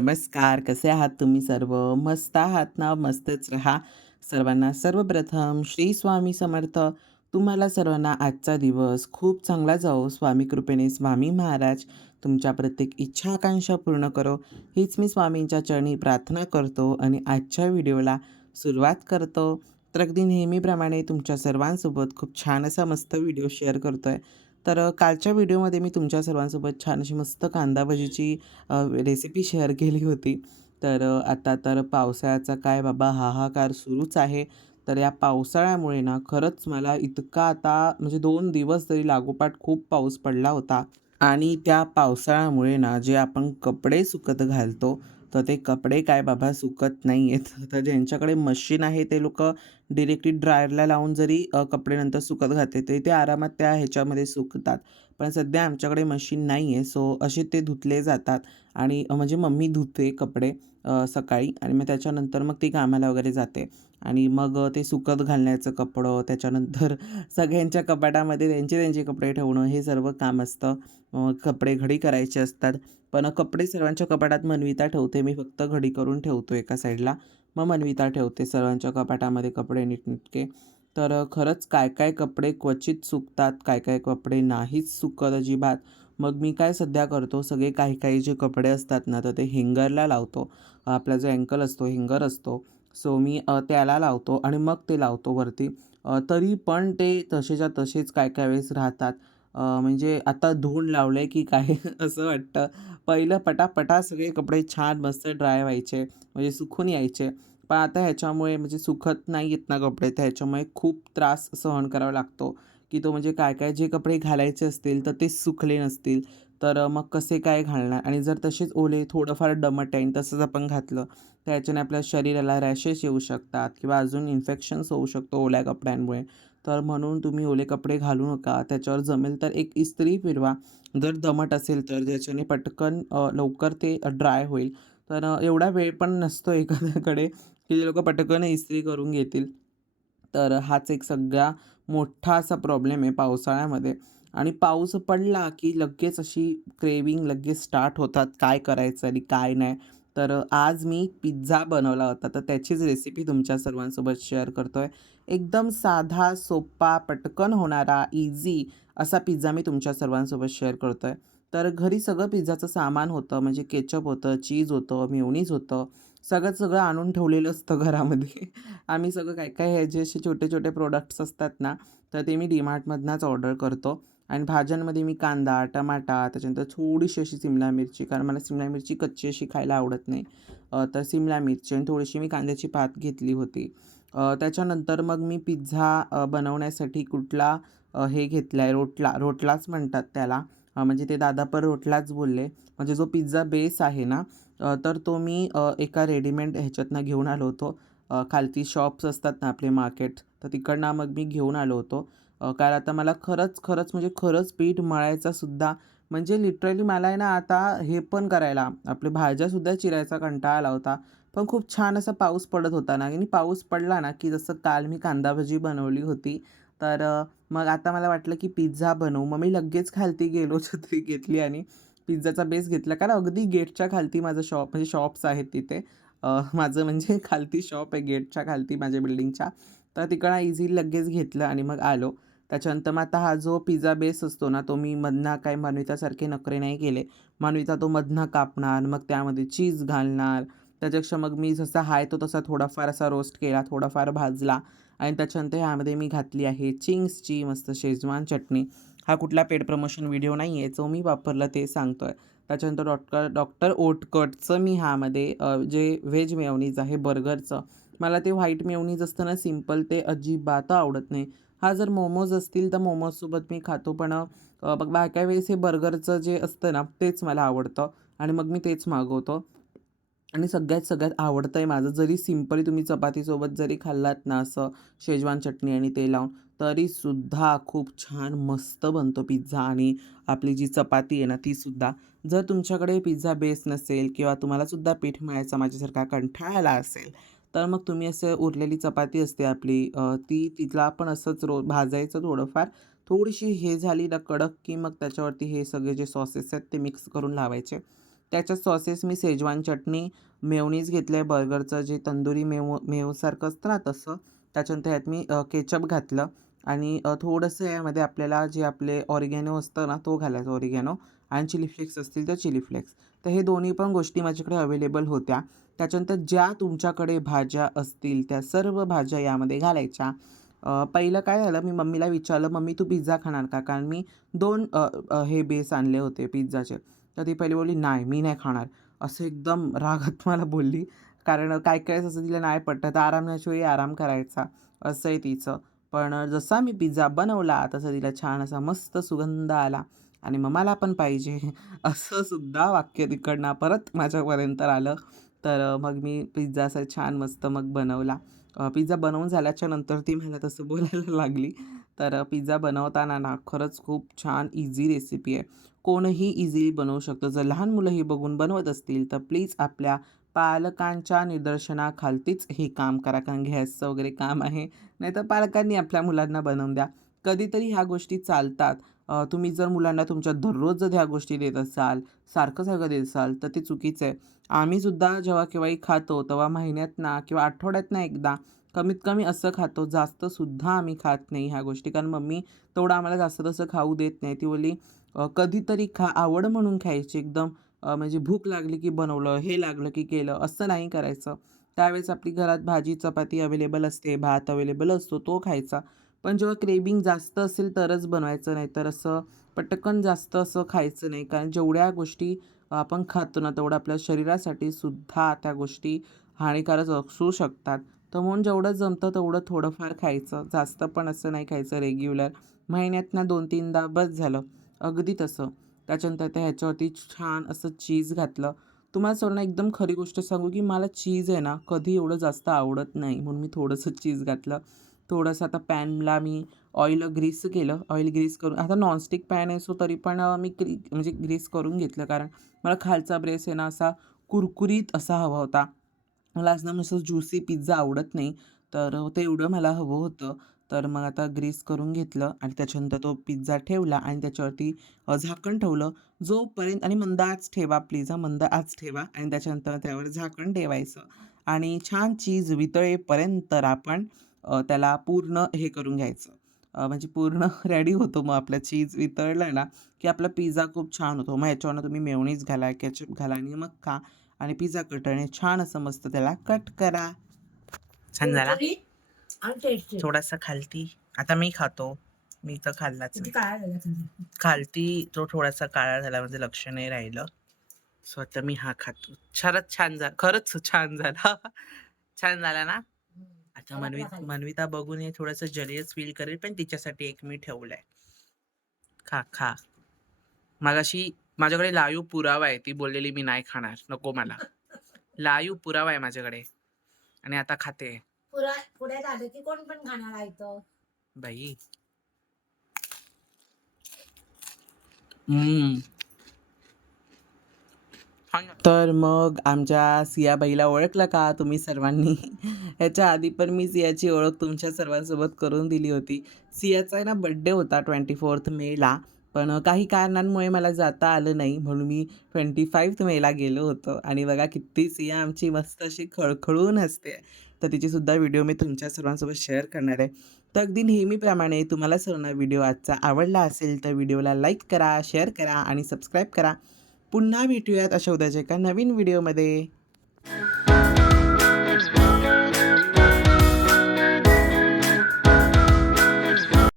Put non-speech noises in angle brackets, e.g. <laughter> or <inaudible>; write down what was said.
नमस्कार. कसे आहात तुम्ही सर्व? मस्त आहात ना? मस्तच रहा. सर्वांना सर्वप्रथम श्री स्वामी समर्थ. तुम्हाला सर्वांना आजचा दिवस खूप चांगला जावो. स्वामी कृपेने स्वामी महाराज तुमच्या प्रत्येक इच्छा आकांक्षा पूर्ण करो, हीच मी स्वामींच्या चरणी प्रार्थना करतो आणि आजच्या व्हिडिओला सुरुवात करतो. तर अगदी नेहमीप्रमाणे तुमच्या सर्वांसोबत खूप छान असा मस्त व्हिडिओ शेअर करतो आहे तर कालच्या व्हिडिओमध्ये मी तुमच्या सर्वांसोबत छान अशी मस्त कांदा भजीची रेसिपी शेअर केली होती. तर आता तर पावसाळ्याचा काय बाबा हाहाकार सुरूच आहे. तर या पावसाळ्यामुळे ना खरंच मला इतका आता म्हणजे दोन दिवस तरी लागोपाठ खूप पाऊस पडला होता आणि त्या पावसाळ्यामुळे ना जे आपण कपडे सुकत घालतो, तर ते कपडे काय बाबा सुकत नाही आहेत. <laughs> तर ज्यांच्याकडे मशीन आहे ते लोक डिरेक्टली ड्रायरला लावून जरी कपडे नंतर सुकत घातले तरी ते आरामात त्या ह्याच्यामध्ये सुकतात. पण सध्या आमच्याकडे मशीन नाही आहे सो असे ते धुतले जातात आणि म्हणजे मम्मी धुते कपडे सकाळी आणि मग त्याच्यानंतर मग ती कामाला वगैरे जाते आणि मग ते सुकत घालण्याचं कपडं त्याच्यानंतर <laughs> सगळ्यांच्या कपाटामध्ये त्यांचे त्यांचे कपडे ठेवणं हे सर्व काम असतं. कपडे घडी करायचे असतात. पण कपडे सर्वांच्या कपाटात मनविता ठेवते. मी फक्त घडी करून ठेवतो एका साईडला. मग मनविता ठेवते सर्वांच्या कपाटामध्ये कपडे नीटनेटके. तर खरंच काय-काय कपडे क्वचित सुकतात, काय-काय कपडे नाहीच सुकत अजिबात. मग मी काय सध्या करतो, सगळे काही-काही जे कपडे असतात ना, तर ते हेंगरला लावतो. आपला जो अँकल असतो, हेंगर असतो. सो मी त्याला लावतो आणि मग ते लावतो वरती. तरी पण ते तसेच्या तसेच काय काय वेळेस राहतात. म्हणजे आता धुवून लावलंय की काय <laughs> असं वाटतं. पहिलं पटापटा सगळे कपडे छान मस्त ड्राय व्हायचे, म्हणजे सुकून यायचे. पण आता ह्याच्यामुळे म्हणजे सुखत नाही आहेत ना कपडे, तर ह्याच्यामुळे खूप त्रास सहन करावा लागतो, की तो म्हणजे काय-काय जे कपडे घालायचे असतील, तर ते सुकले नसतील, तर मग कसे काय घालणार? आणि जर तसेच ओले थोडंफार दमट आहे तसंच आपण घातलं, तर ह्याच्याने आपल्या शरीराला रॅशेस येऊ शकतात किंवा अजून इन्फेक्शन्स होऊ शकतो ओल्या कपड्यांमुळे. तर म्हणून तुम्ही ओले कपडे घालू नका. त्याच्यावर जमेल तर एक इस्त्री फिरवा. जर दमट असेल तर ज्याच्याने पटकन लवकर ते ड्राय होईल. तर एवढा वेळ पण नसतो एखाद्याकडे, की ते लोकं पटकन इस्त्री करून घेतील. तर हाच एक सगळा मोठा असा प्रॉब्लेम आहे पावसाळ्यामध्ये आणि पाऊस पडला की लगेच अशी क्रेविंग लगेच स्टार्ट होतात, काय करायचं आणि काय नाही. तर आज मी पिझ्झा बनवला होता, तर त्याचीच रेसिपी तुमच्या सर्वांसोबत शेअर करतो आहे एकदम साधा, सोपा, पटकन होणारा, इझी असा पिझ्झा मी तुमच्या सर्वांसोबत शेअर करतो आहे तर घरी सगळं पिझ्झाचं सामान होतं, म्हणजे केचप होतं, चीज होतं, मेवणीज होतं. सगळं सगळं आणून ठेवलेलं असतं घरामध्ये. <laughs> आम्ही सगळं काय-काय हे जे असे छोटे-छोटे प्रोडक्ट्स असतात ना, तर ते मी डीमार्टमधनंच ऑर्डर करतो आणि भाज्यांमध्ये मी कांदा, टमाटा, त्याच्यानंतर थोडीशी अशी सिमला मिरची, कारण मला सिमला मिरची कच्ची अशी खायला आवडत नाही. तर सिमला मिरची आणि थोडीशी मी कांद्याची पात घेतली होती. त्याच्यानंतर मग मी पिझ्झा बनवण्यासाठी कुठला हे घेतला आहे रोटला, रोटलाच म्हणतात त्याला. म्हणजे ते दादा पर रोटलाच बोलले. म्हणजे जो पिझ्झा बेस आहे ना, तर तो मी एका रेडीमेड ह्याच्यातनं घेऊन आलो होतो. खालती शॉप्स असतात ना आपले मार्केट, तर तिकडनं मग मी घेऊन आलो होतो. कारण आता मला खरंच, खरंच म्हणजे खरंच पीठ मळायचा सुद्धा म्हणजे लिटरली मला आहे ना आता हे पण करायला, आपल्या भाज्यासुद्धा चिरायचा कंटाळा आला होता. पण खूप छान असा पाऊस पडत होता ना आणि पाऊस पडला ना, की जसं काल मी कांदा भजी बनवली होती. तर मग आता मला वाटलं की पिझ्झा बनवू. मग मी लगेच खालती गेलो, छत्री घेतली आणि पिझ्झाचा बेस घेतला. कारण अगदी गेटच्या खालती माझं शॉप म्हणजे शॉप्स आहेत तिथे. माझं म्हणजे <laughs> खालती शॉप आहे गेटच्या खालती माझ्या बिल्डिंगच्या. तर तिकडं इझी लगेच घेतलं आणि मग आलो. त्याच्यानंतर मग आता हा जो पिझ्झा बेस असतो ना, तो मी मधना काय मानवितासारखे नखरे नाही केले. मानविता तो मधना कापणार, मग त्यामध्ये चीज घालणार. त्याच्यापेक्षा मग मी जसा हाय तो तसा थोडाफार असा रोस्ट केला, थोडाफार भाजला आणि त्याच्यानंतर ह्यामध्ये मी घातली आहे चिंग्सची मस्त शेजवान चटणी. हा कुठला पेड प्रमोशन व्हिडिओ नाही आहे, जो मी वापरला ते सांगतो आहे त्याच्यानंतर डॉक्टर डॉक्टर ओटकटचं मी ह्यामध्ये जे व्हेज मेवणीज आहे बर्गरचं, मला ते व्हाईट मेवणीज असतं ना ते अजिबात आवडत नाही. हा जर मोमोज असतील तर मोमोजसोबत मी खातो. पण बघ काही वेळेस हे बर्गरचं जे असतं ना, तेच मला आवडतं आणि मग मी तेच मागवतो. आणि सगळ्यात सगळ्यात आवडतं आहे माझं, जरी सिंपली तुम्ही चपातीसोबत जरी खाल्लात ना असं शेजवान चटणी आणि ते लावून, तरीसुद्धा खूप छान मस्त बनतो पिझ्झा आणि आपली जी चपाती आहे ना तीसुद्धा. जर तुमच्याकडे पिझ्झा बेस नसेल किंवा तुम्हालासुद्धा पीठ मळायचा माझ्यासारखा कंटाळा आला असेल, तर मग तुम्ही असं उरलेली चपाती असते आपली ती तिला पण असंच रो भाजायचं थोडंफार. थोडीशी हे झाली ना कडक, की मग त्याच्यावरती हे सगळे जे सॉसेस आहेत ते मिक्स करून लावायचे. त्याच्यात सॉसेस मी सेजवान चटणी मेवणीच घेतलं आहे बर्गरचं जे तंदुरी मेव मेवसारखं असतं ना तसं त्याच्यानंतर ह्यात मी केचप घातलं आणि थोडंसं यामध्ये आपल्याला जे आपले ऑरिगॅनो असतं ना तो घालायचा ऑरिगॅनो आणि चिली फ्लेक्स असतील तर चिली फ्लेक्स तर हे दोन्ही पण गोष्टी माझ्याकडे अवेलेबल होत्या. त्याच्यानंतर ज्या तुमच्याकडे भाज्या असतील त्या सर्व भाज्या यामध्ये घालायच्या. पहिलं काय झालं मी मम्मीला विचारलं मम्मी तू पिझ्झा खाणार का? कारण मी दोन हे बेस आणले होते पिझ्झाचे तर ती पहिली बोलली नाही मी नाही खाणार. असं एकदम रागात मला बोलली. कारण काय काय असं तिला नाही पटत आरामण्याच्या वेळी आराम करायचा. असं आहे तिचं. पण जसा मी पिझ्झा बनवला तसं तिला छान असा मस्त सुगंध आला. आणि मग मला पण पाहिजे. <laughs> असं सुद्धा वाक्य तिकडनं परत माझ्यापर्यंत आलं. तर मग मी पिझ्झा असा छान मस्त मग बनवला. पिझ्झा बनवून झाल्याच्यानंतर ती मला तसं बोलायला लागली. तर पिझ्झा बनवताना ना खरंच खूप छान इझी रेसिपी आहे. कोणही इझिली बनवू शकतो. जर लहान मुलंही बघून बनवत असतील तर प्लीज आपल्या पालकांच्या निदर्शनाखालतीच हे काम करा. कारण गॅसचं वगैरे काम आहे. नाहीतर पालकांनी आपल्या मुलांना बनवून द्या. कधीतरी ह्या गोष्टी चालतात. तुम्ही जर मुलांना तुमच्या दररोज जर ह्या गोष्टी देत असाल सारखं सारखं देत असाल तर ते चुकीचं आहे. आम्हीसुद्धा जेव्हा केव्हाही खातो तेव्हा महिन्यात ना किंवा आठवड्यात ना एकदा कमीत कमी असं खातो. जास्तसुद्धा आम्ही खात नाही ह्या गोष्टी. कारण मम्मी तेवढं आम्हाला जास्त तसं खाऊ देत नाही. ती बोलली कधीतरी खा. आवड म्हणून खायची. एकदम म्हणजे भूक लागली की बनवलं हे लागलं की केलं. असं नाही करायचं. त्यावेळेस आपली घरात भाजी चपाती अवेलेबल असते. भात अवेलेबल असतो. तो खायचा. पण जेव्हा क्रेविंग जास्त असेल तरच बनवायचं. नाही तर असं पटकन जास्त असं खायचं नाही. कारण जेवढ्या गोष्टी आपण खातो ना तेवढं आपल्या शरीरासाठी सुद्धा त्या गोष्टी हानिकारक असू शकतात. तर म्हणून जेवढं जमतं तेवढं थोडंफार खायचं. जास्त पण असं नाही खायचं रेग्युलर महिन्यातनं दोन तीनदा बस झालं. अगदी तसं. त्याच्यानंतर त्या ह्याच्यावरती छान असं चीज घातलं. तुम्हाला सर्वांना एकदम खरी गोष्ट सांगू की मला चीज आहे ना कधी एवढं जास्त आवडत नाही. म्हणून मी थोडंसं चीज घातलं. थोडंसं आता पॅनला मी ऑइल ग्रीस केलं. ऑइल ग्रीस करून आता नॉनस्टिक पॅन आहे सो तरी पण मी ग्री म्हणजे ग्रीस करून घेतलं. कारण मला खालचा ब्रेस आहे ना असा कुरकुरीत असा हवा होता. मला असं नुसतं ज्युसी पिझ्झा आवडत नाही. तर ते एवढं मला हवं होतं. तर मग आता ग्रीस करून घेतलं आणि त्याच्यानंतर तो पिझ्झा ठेवला आणि त्याच्यावरती झाकण ठेवलं. जोपर्यंत आणि मंद आज ठेवा प्लीज हा मंद आज ठेवा आणि त्याच्यानंतर त्यावर झाकण ठेवायचं. आणि छान चीज वितळेपर्यंत आपण त्याला पूर्ण हे करून घ्यायचं. म्हणजे पूर्ण <laughs> रेडी होतो मग आपला चीज वितळलं ना की आपला पिझ्झा खूप छान होतो. मग याच्यावरनं तुम्ही मेवणीच घाला केचप घाला आणि मग खा. आणि पिझ्झा कटरने छान असं मस्त त्याला कट करा. छान झाला. थोडासा खालती. आता मी खातो. मी तर खाल्लाच? खालती तो थोडासा काळा झाला म्हणजे लक्ष नाही राहिलं. सो आता मी हा खातो. खरंच छान झाला खरंच छान झाला. छान झाला ना. आता मनवी. मनविता बघून हे थोडंसं जलियस फील करेल पण तिच्यासाठी एक मी ठेवलंय. खा खा. मगाशी माझ्याकडे लाईव्ह पुरावा आहे ती बोललेली मी नाही खाणार नको मला. लाईव्ह पुरावा आहे माझ्याकडे. आणि आता खाते. पुरा पुढे झालं की कोण पण खाणार आहे इथं. बाई. हम्म. तर मग आमच्या सियाबाईला ओळखलं का तुम्ही सर्वांनी? ह्याच्या आधी पण मी सियाची ओळख तुमच्या सर्वांसोबत करून दिली होती. सियाचा आहे ना बड्डे होता ट्वेंटी फोर्थ मेला पण काही कारणांमुळे मला जाता आलं नाही. म्हणून मी ट्वेंटी फाईव्थ मेला गेलो होतो. आणि बघा किती सिया आमची मस्त अशी खळखळून असते तर तिचीसुद्धा व्हिडिओ मी तुमच्या सर्वांसोबत शेअर करणार आहे. तर अगदी नेहमीप्रमाणे तुम्हाला सर्वांना व्हिडिओ आजचा आवडला असेल तर व्हिडिओला लाईक करा शेअर करा आणि सबस्क्राईब करा. पुन्हा भेटूयात अशा उद्याच्या एका नवीन व्हिडिओमध्ये.